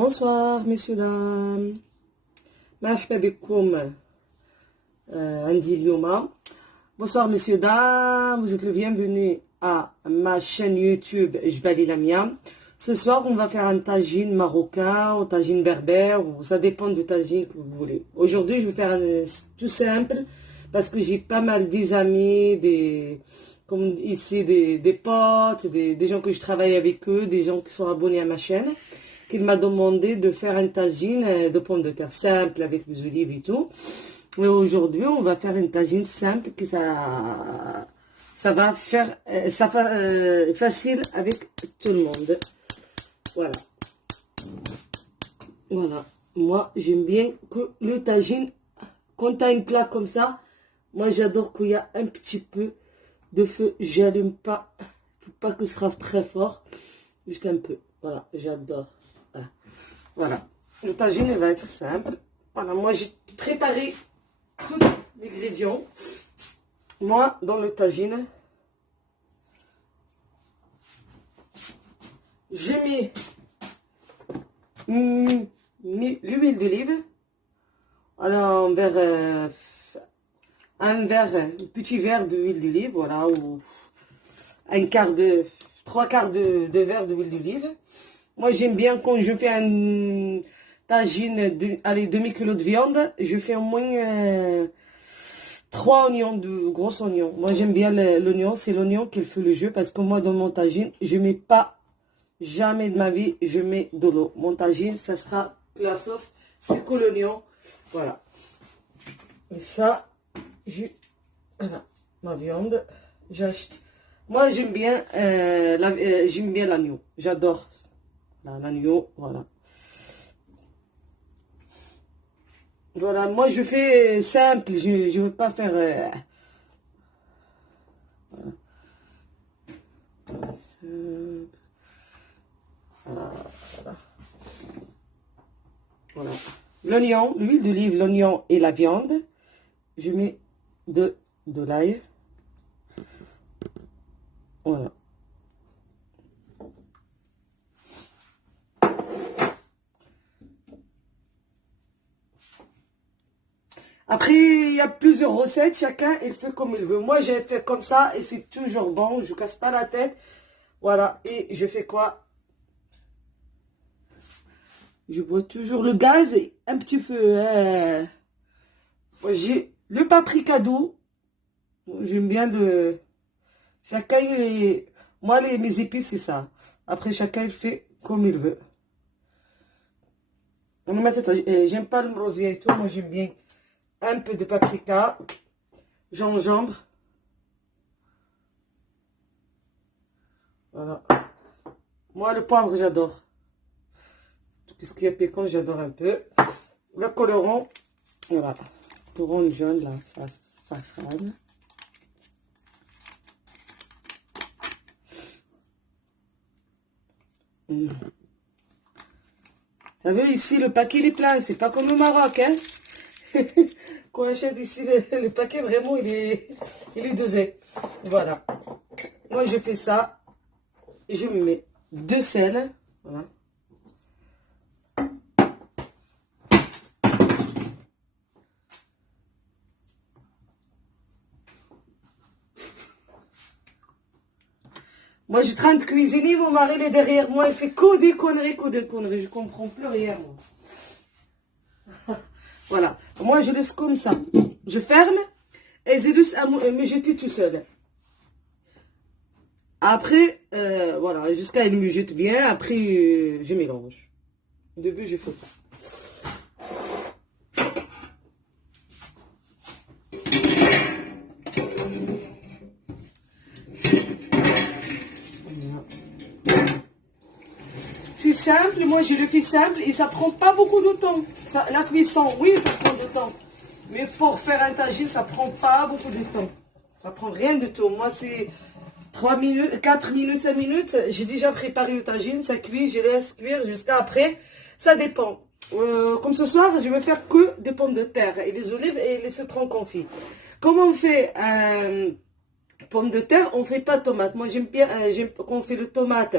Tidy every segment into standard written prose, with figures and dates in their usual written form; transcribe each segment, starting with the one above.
Bonsoir, messieurs, dames. مرحبا بكم عندي اليوم. Bonsoir, messieurs, dames. Vous êtes le bienvenu à ma chaîne YouTube Jbali Lamia. Ce soir, on va faire un tagine marocain ou tagine berbère, ou ça dépend du tagine que vous voulez. Aujourd'hui, je vais faire un tout simple parce que j'ai pas mal d'amis, comme ici, des potes, des gens que je travaille avec eux, des gens qui sont abonnés à ma chaîne, qui m'a demandé de faire un tagine de pommes de terre simple avec des olives et tout. Mais aujourd'hui, on va faire une tagine simple qui ça va faire facile avec tout le monde. Voilà. Voilà. Moi, j'aime bien que le tagine, quand tu as une plaque comme ça, moi j'adore qu'il y a un petit peu de feu. J'allume pas. Faut pas que ce sera très fort. Juste un peu. Voilà, j'adore. Voilà. Voilà. Le tagine, il va être simple. Voilà, moi j'ai préparé tous les ingrédients. Moi, dans le tagine, j'ai mis l'huile d'olive. Alors, un petit verre d'huile d'olive, voilà, ou trois quarts de verre d'huile d'olive. Moi, j'aime bien quand je fais un tagine, demi-kilo de viande, je fais au moins 3 oignons, de gros oignons. Moi, j'aime bien l'oignon, c'est l'oignon qui fait le jeu, parce que moi, dans mon tagine, je mets pas, jamais de ma vie, je mets de l'eau. Mon tagine, ça sera la sauce, c'est que l'oignon, voilà. Et ça, voilà, ma viande, j'achète. Moi, j'aime bien l'agneau, j'adore l'agneau, voilà. Voilà, moi je fais simple, je ne veux pas faire... Voilà. L'oignon, l'huile d'olive, l'oignon et la viande. Je mets de l'ail. Voilà. Après, il y a plusieurs recettes, chacun il fait comme il veut. Moi, j'ai fait comme ça et c'est toujours bon, je ne casse pas la tête. Voilà, et je fais quoi? Je vois toujours le gaz et un petit feu. J'ai le paprika doux. J'aime bien le... Chacun, moi, mes épices, c'est ça. Après, chacun il fait comme il veut. J'aime pas le rosier et tout, moi j'aime bien un peu de paprika, gingembre. Voilà. Moi, le poivre, j'adore. Tout ce qui est piquant, j'adore un peu. Le colorant, voilà. Colorant jaune, là, ça safrane. Vous savez, ici, le paquet, il est plein. C'est pas comme au Maroc, hein. Quand on achète ici, le paquet, vraiment, il est dosé. Voilà. Moi, je fais ça. Et je me mets 2 sels. Voilà. Moi, je suis en train de cuisiner. Mon mari, il est derrière moi. Il fait que des conneries, que des conneries. Je comprends plus rien, moi. Voilà. Moi, je laisse comme ça. Je ferme. Et je laisse me jeter tout seul. Après, voilà, jusqu'à il me jette bien. Après, je mélange. Au début, je fais ça. C'est simple, moi je le fais simple et ça prend pas beaucoup de temps. La cuisson, oui, ça prend du temps. Mais pour faire un tagine, ça prend pas beaucoup de temps. Ça prend rien du tout. Moi, c'est 3 minutes, 4 minutes, 5 minutes. J'ai déjà préparé le tagine, ça cuit, je laisse cuire jusqu'à après. Ça dépend. Comme ce soir, je vais faire que des pommes de terre et les olives et les citrons confits. Comment on fait pommes de terre, on fait pas de tomate. Moi, j'aime bien quand on fait le tomate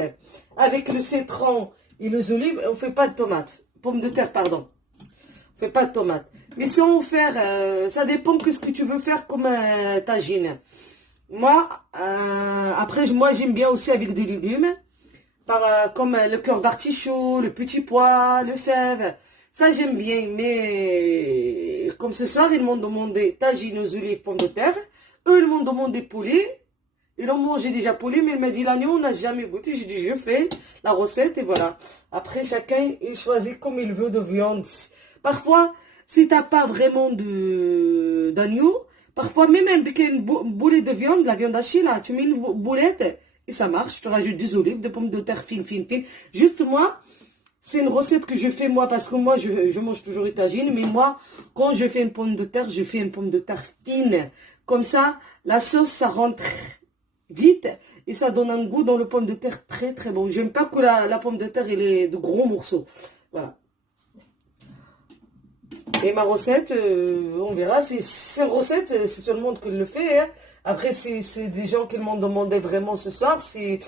avec le citron Et les olives, on ne fait pas de tomates. Pommes de terre, pardon. On ne fait pas de tomates. Mais si on fait, ça dépend de ce que tu veux faire comme tagine. Moi, après, moi j'aime bien aussi avec des légumes. Comme le cœur d'artichaut, le petit pois, le fève. Ça, j'aime bien. Mais comme ce soir, ils m'ont demandé tagine aux olives, pommes de terre. Eux, ils m'ont demandé poulet. Ils ont mangé déjà poulet, mais il m'a dit l'agneau, on n'a jamais goûté. J'ai dit, je fais la recette et voilà. Après, chacun, il choisit comme il veut de viande. Parfois, si tu n'as pas vraiment d'agneau, parfois même avec une boulette de viande, la viande hachée, là, tu mets une boulette et ça marche. Tu rajoutes des olives, des pommes de terre fines, fines, fines. Juste moi, c'est une recette que je fais moi parce que moi, je mange toujours une tagine. Mais moi, quand je fais une pomme de terre, je fais une pomme de terre fine. Comme ça, la sauce, ça rentre vite et ça donne un goût dans le pomme de terre très très bon. J'aime pas que la pomme de terre elle est de gros morceaux. Voilà. Et ma recette, on verra. C'est une recette, c'est tout le monde qui le fait. Hein. Après, c'est des gens qui m'ont demandé vraiment ce soir. C'est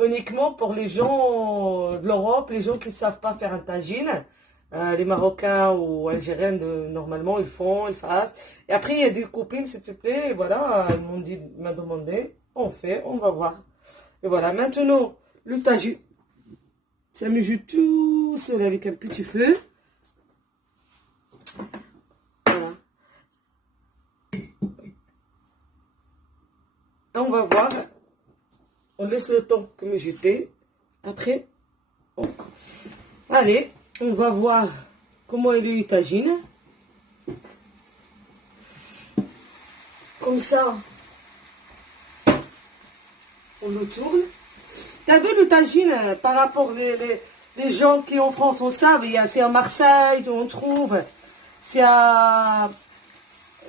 uniquement pour les gens de l'Europe, les gens qui ne savent pas faire un tagine. Les Marocains ou Algériens, normalement, ils font, ils fassent. Et après, il y a des copines, s'il te plaît. Et voilà, elles m'ont dit, m'a demandé. On fait, on va voir. Et voilà, maintenant, le tagine. Ça me joue tout seul avec un petit feu. Voilà. On va voir. On laisse le temps que me jeter. Après, allez, on va voir comment il est le tagine. Comme ça, on le tourne. T'as vu le tagine par rapport les gens qui en France, on savent, c'est à Marseille, on trouve. C'est à...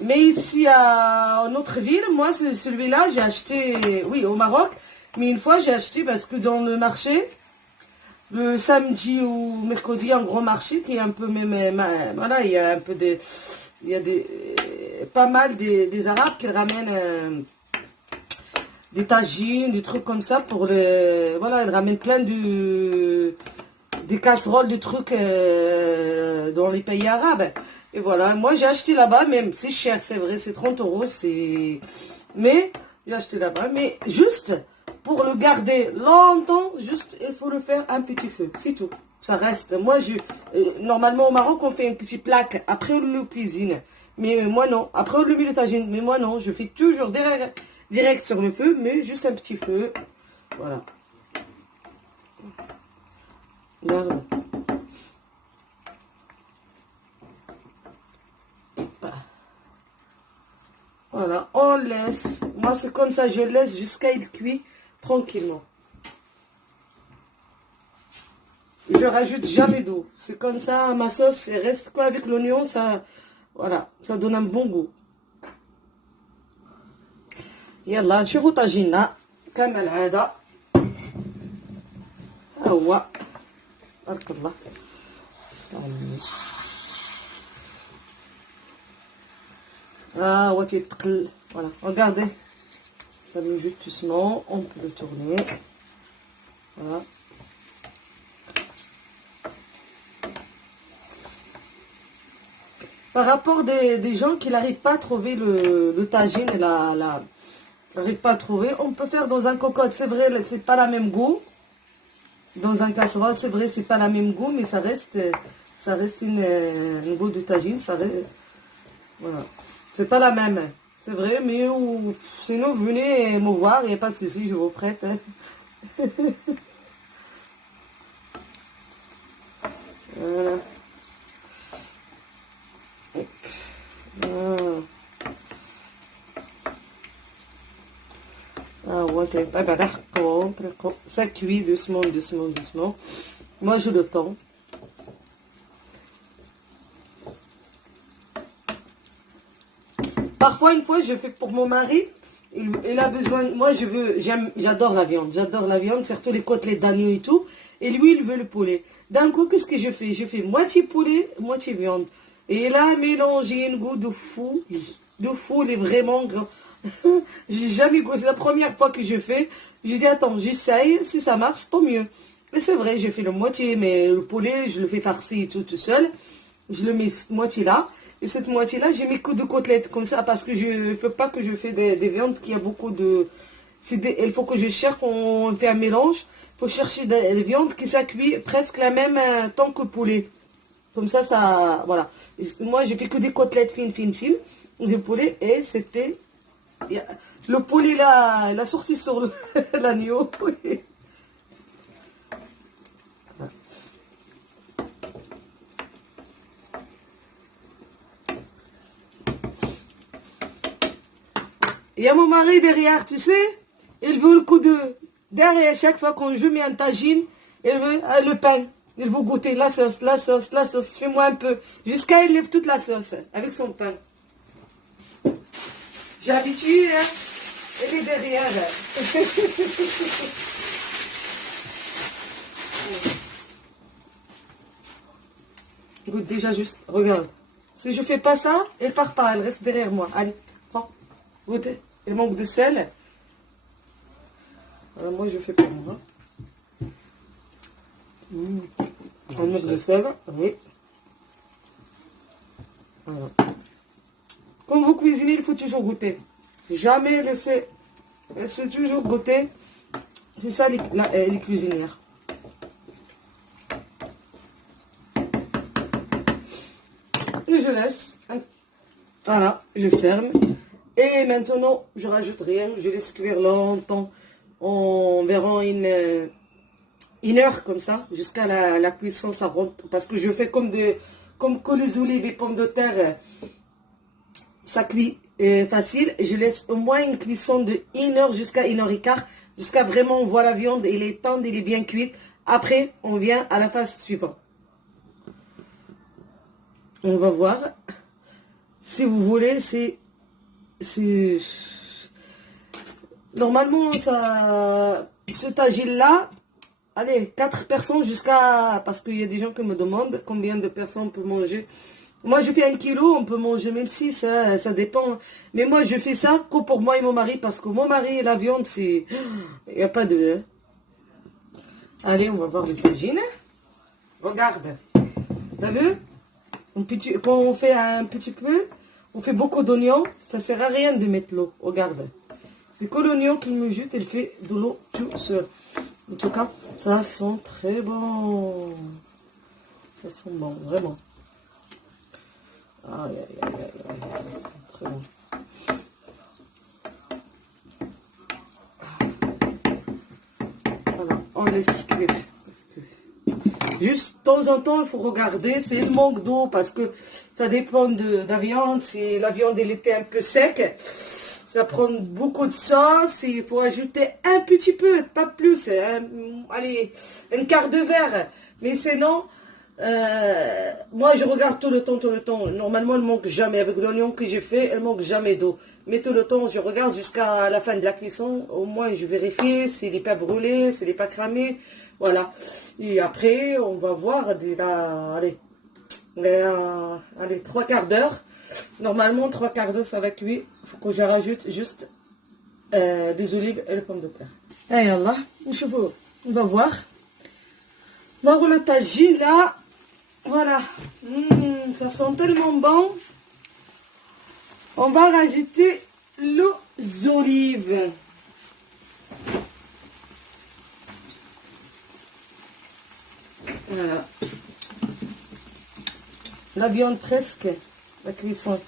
Mais ici, en autre ville, moi, celui-là, j'ai acheté, oui, au Maroc. Mais une fois, j'ai acheté parce que dans le marché, le samedi ou mercredi, un gros marché qui est un peu même... Voilà, il y a un peu des... Il y a pas mal des Arabes qui ramènent... des tagines, des trucs comme ça pour les... Voilà, ils ramènent plein des casseroles, des trucs dans les pays arabes. Et voilà, moi j'ai acheté là-bas, même c'est cher, c'est vrai, c'est 30 €, c'est... Mais j'ai acheté là-bas, mais juste pour le garder longtemps, juste il faut le faire un petit feu, c'est tout. Ça reste, moi normalement au Maroc on fait une petite plaque, après on le cuisine. Mais moi non, après on le met le tagine, mais moi non, je fais toujours direct sur le feu, mais juste un petit feu. Voilà. Regarde. Voilà, on laisse. Moi, c'est comme ça, je laisse jusqu'à il cuit tranquillement. Je rajoute jamais d'eau. C'est comme ça, ma sauce, elle reste quoi avec l'oignon, ça... Voilà, ça donne un bon goût. يلا نشوفوا طاجيننا كما العاده ها هو بارك الله هو تيتقل. Voilà, regardez, ça me jute doucement, on peut le tourner. Voilà. Par rapport des gens qui n'arrivent pas à trouver le tagine et n'arrive pas à trouver, on peut faire dans un cocotte, c'est vrai, c'est pas la même goût. Dans un casserole, c'est vrai, c'est pas la même goût, mais ça reste une goût de tagine, ça reste, voilà. C'est pas la même, c'est vrai, mais sinon, venez me voir, il n'y a pas de souci, je vous prête. Hein. Voilà. Ça cuit doucement, doucement, doucement. Moi, j'ai le temps. Parfois, une fois, je fais pour mon mari. Il a besoin... Moi, j'adore la viande. J'adore la viande, surtout les côtelettes d'agneau et tout. Et lui, il veut le poulet. D'un coup, qu'est-ce que je fais? Je fais moitié poulet, moitié viande. Et là, mélanger un goût de fou. De fou, il est vraiment grand. J'ai jamais goûté. C'est la première fois que je fais. Je dis, attends, j'essaye. Si ça marche, tant mieux. Mais c'est vrai, j'ai fait le moitié, mais le poulet, je le fais farci tout seul. Je le mets cette moitié là. Et cette moitié là, j'ai mis que de côtelettes comme ça parce que je ne veux pas que je fais des viandes qui a beaucoup de... il faut que je cherche, on fait un mélange. Il faut chercher des viandes qui ça cuit presque la même temps que le poulet. Comme ça, voilà. Moi, j'ai fait que des côtelettes fines, de poulet. Et c'était... Le poulet, là, il a sorti sur l'agneau. Il y a mon mari derrière, tu sais. Il veut le coup de... Derrière, chaque fois qu'on je mets un tagine, il veut le pain. Il veut goûter la sauce, la sauce, la sauce. Fais-moi un peu. Jusqu'à il lève toute la sauce avec son pain. J'ai habitué, hein. Elle est derrière. Goûte déjà juste. Regarde. Si je fais pas ça, elle part pas. Elle reste derrière moi. Allez, prends. Goûte. Il manque de sel. Alors moi, je fais pour moi. Un manque de sel. Oui. Voilà. Quand vous cuisinez, il faut toujours goûter. Jamais laisser. C'est toujours goûter. C'est ça les cuisinières. Et je laisse. Voilà, je ferme. Et maintenant, je rajoute rien. Je laisse cuire longtemps. Environ une heure comme ça. Jusqu'à la cuisson, ça rentre. Parce que je fais comme que les olives et pommes de terre. Ça cuit facile. Je laisse au moins une cuisson de 1 heure jusqu'à 1 heure et quart. Jusqu'à vraiment on voit la viande, elle est tendre, elle est bien cuite. Après, on vient à la phase suivante. On va voir. Si vous voulez, c'est... Normalement, ça... Ce tagine-là, allez, 4 personnes jusqu'à... Parce qu'il y a des gens qui me demandent combien de personnes peuvent manger. Moi, je fais 1 kilo, on peut manger même 6, ça dépend. Mais moi, je fais ça que pour moi et mon mari, parce que mon mari et la viande, c'est... Il n'y a pas de... Allez, on va voir le tagine. Regarde. T'as vu? Quand on fait un petit peu, on fait beaucoup d'oignons, ça ne sert à rien de mettre l'eau. Regarde. C'est que l'oignon qu'il me jute, il fait de l'eau tout seul. En tout cas, ça sent très bon. Ça sent bon, vraiment. Aïe, aïe, aïe, aïe, ça sent très bon. Voilà, on laisse cuire. Juste de temps en temps, il faut regarder, c'est le manque d'eau parce que ça dépend de la viande. Si la viande elle était un peu sec, ça prend beaucoup de sauce. Il faut ajouter un petit peu, pas plus. Allez, un quart de verre. Mais sinon, moi je regarde tout le temps. Normalement, elle ne manque jamais. Avec l'oignon que j'ai fait, elle ne manque jamais d'eau. Mais tout le temps, je regarde jusqu'à la fin de la cuisson. Au moins, je vérifie s'il n'est pas brûlé, s'il n'est pas cramé. Voilà. Et après, on va voir allez, 3 quarts d'heure. Normalement, 3 quarts d'heure, ça va cuire. Il faut que je rajoute juste des olives et les pommes de terre. Et Allah, on va voir. Voir le tagine là. Voilà. Ça sent tellement bon. On va rajouter les olives. Voilà. La viande presque, la cuisson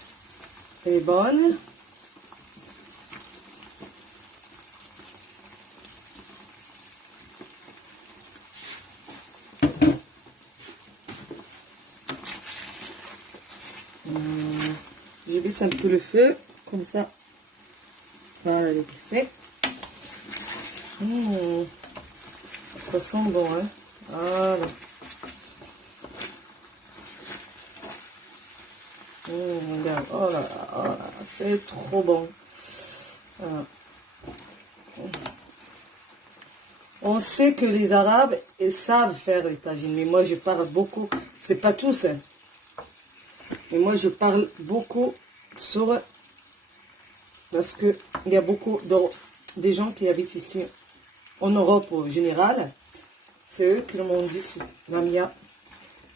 est bonne. Je baisse un peu le feu, comme ça. Voilà, les baisser. Ça sent bon, hein. Voilà. Regarde, oh là là, c'est trop bon. Voilà. On sait que les Arabes, ils savent faire les tagines, mais moi je parle beaucoup, c'est pas tous, hein. Mais moi je parle beaucoup sur, parce que il y a beaucoup des gens qui habitent ici en Europe en général, C'est eux qui m'ont dit, c'est Lamia,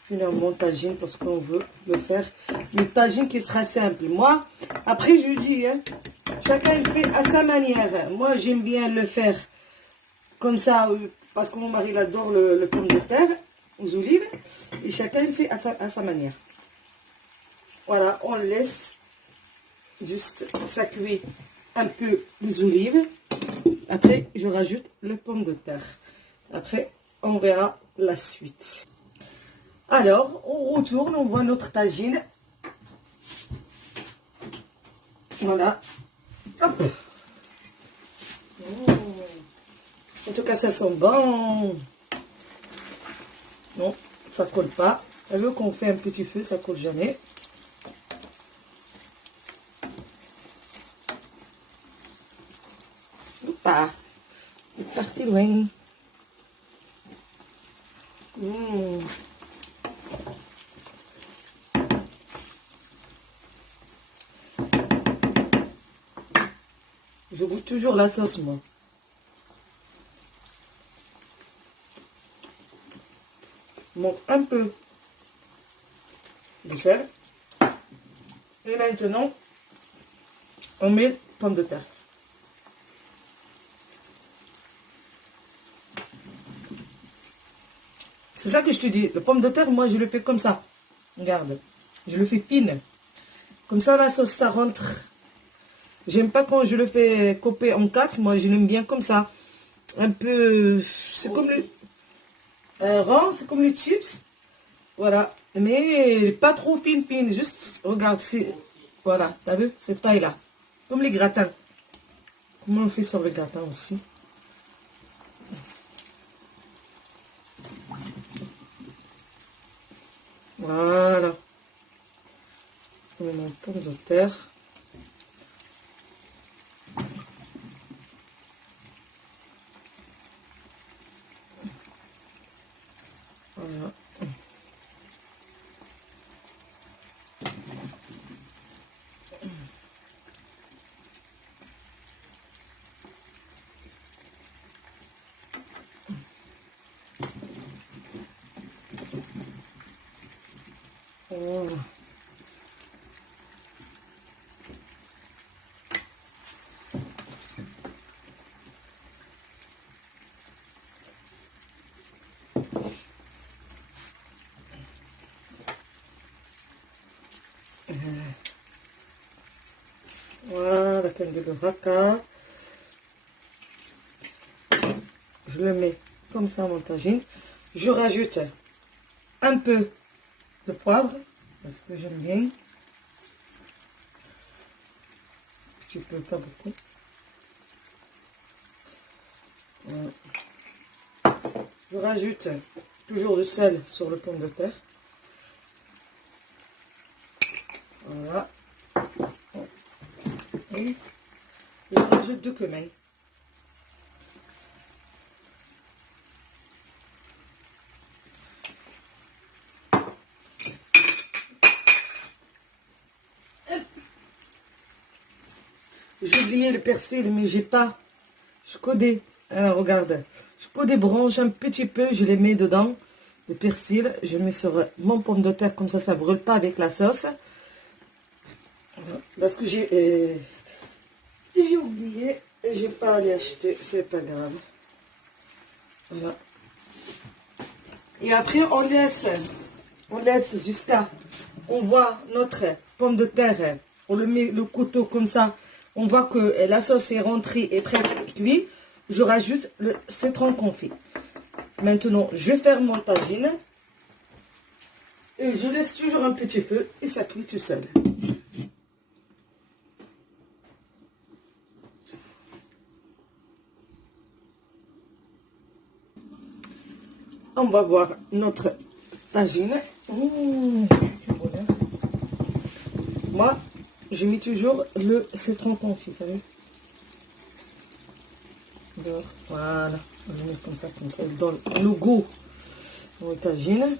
finalement, tagine, parce qu'on veut le faire. Une tagine qui sera simple. Moi, après, je dis, hein, chacun le fait à sa manière. Moi, j'aime bien le faire comme ça, parce que mon mari il adore le pomme de terre aux olives. Et chacun le fait à sa manière. Voilà, on laisse juste ça cuire un peu les olives. Après, je rajoute le pomme de terre. Après, on verra la suite. Alors, on retourne, on voit notre tagine. Voilà. Hop. Oh. En tout cas, ça sent bon. Non, ça colle pas. À l'heure qu'on fait un petit feu, ça colle jamais. Oupa, il est parti loin. Je goûte toujours la sauce, moi. Donc, un peu de sel. Et maintenant, on met pomme de terre. C'est ça que je te dis. Le pomme de terre, moi, je le fais comme ça. Regarde. Je le fais fine. Comme ça, la sauce, ça rentre. J'aime pas quand je le fais couper en quatre. Moi, je l'aime bien comme ça. Un peu... C'est comme le... rond, c'est comme les chips. Voilà. Mais pas trop fine. Juste, regarde. Voilà. T'as vu? Cette taille-là. Comme les gratins. Comment on fait sur le gratin aussi? Voilà. On met mon pomme de terre. Voilà. Voilà. Voilà, la canne de burrata. Je le mets comme ça, mon tagine. Je rajoute un peu de poivre, parce que j'aime bien. Un petit peu, pas beaucoup. Voilà. Je rajoute toujours du sel sur le pomme de terre. Voilà. Et je rajoute du cumin. J'ai oublié le persil, mais j'ai pas. Je codais. Alors, regarde. Je code des branches un petit peu, je les mets dedans. Le persil, je le mets sur mon pomme de terre, comme ça ne brûle pas avec la sauce. Parce que j'ai oublié et j'ai pas allé acheter, c'est pas grave. Voilà. Et après, on laisse jusqu'à, on voit notre pomme de terre, on le met le couteau comme ça, on voit que la sauce est rentrée et presque cuite. Je rajoute le citron confit. Maintenant, je ferme mon tagine et je laisse toujours un petit feu et ça cuit tout seul. On va voir notre tagine. Moi, je mets toujours le citron confit, vous savez. Voilà, on va mettre comme ça, il donne le goût au tagine.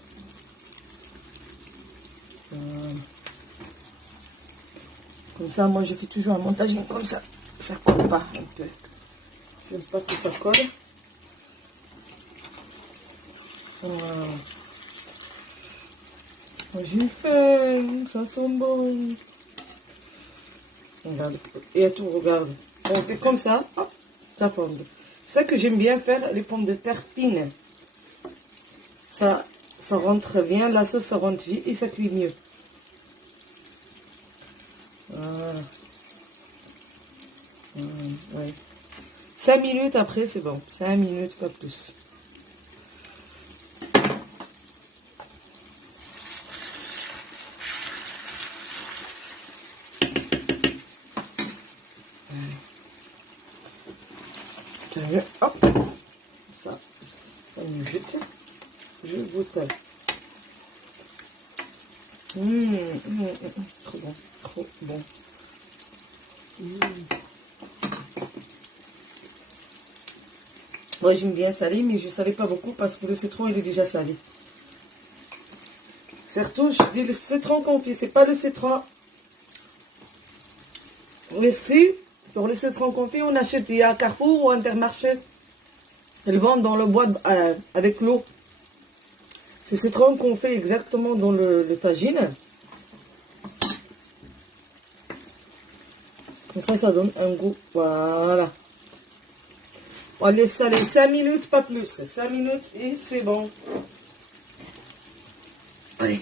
Comme ça, moi je fais toujours un montage comme ça colle pas un peu. J'aime pas que ça colle. Voilà. J'ai faim, ça sent bon. Regarde, et tout, regarde. On fait comme ça, hop, ça fond. C'est ça que j'aime bien faire, les pommes de terre fines. Ça rentre bien, la sauce ça rentre vite et ça cuit mieux. Voilà. Ouais. 5 minutes après, c'est bon. 5 minutes, pas plus. Hop, ça me jette. Je goûte. Trop bon, trop bon. Moi j'aime bien salé, mais je ne savais pas beaucoup parce que le citron il est déjà salé. Surtout, je dis le citron confit, c'est pas le citron. Ici, pour le citron confit, on achète, il y a Carrefour ou Intermarché. Ils vendent dans le boîte avec l'eau. C'est citron qu'on fait exactement dans le tagine. Comme ça donne un goût. Voilà. On va laisser saler 5 minutes, pas plus. 5 minutes et c'est bon. Allez.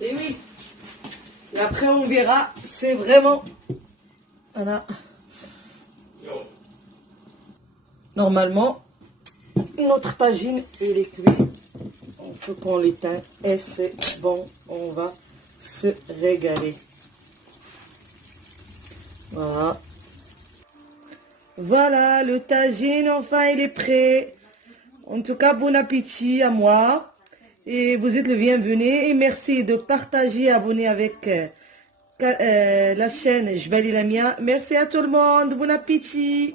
Et oui. Et après on verra. C'est vraiment... Voilà. Normalement, notre tagine, il est cuit. Il faut qu'on l'éteint et c'est bon. On va se régaler. Voilà. Voilà, le tagine, enfin, il est prêt. En tout cas, bon appétit à moi. Et vous êtes le bienvenu. Et merci de partager, abonner avec la chaîne Jbali Lamia. Merci à tout le monde. Bon appétit.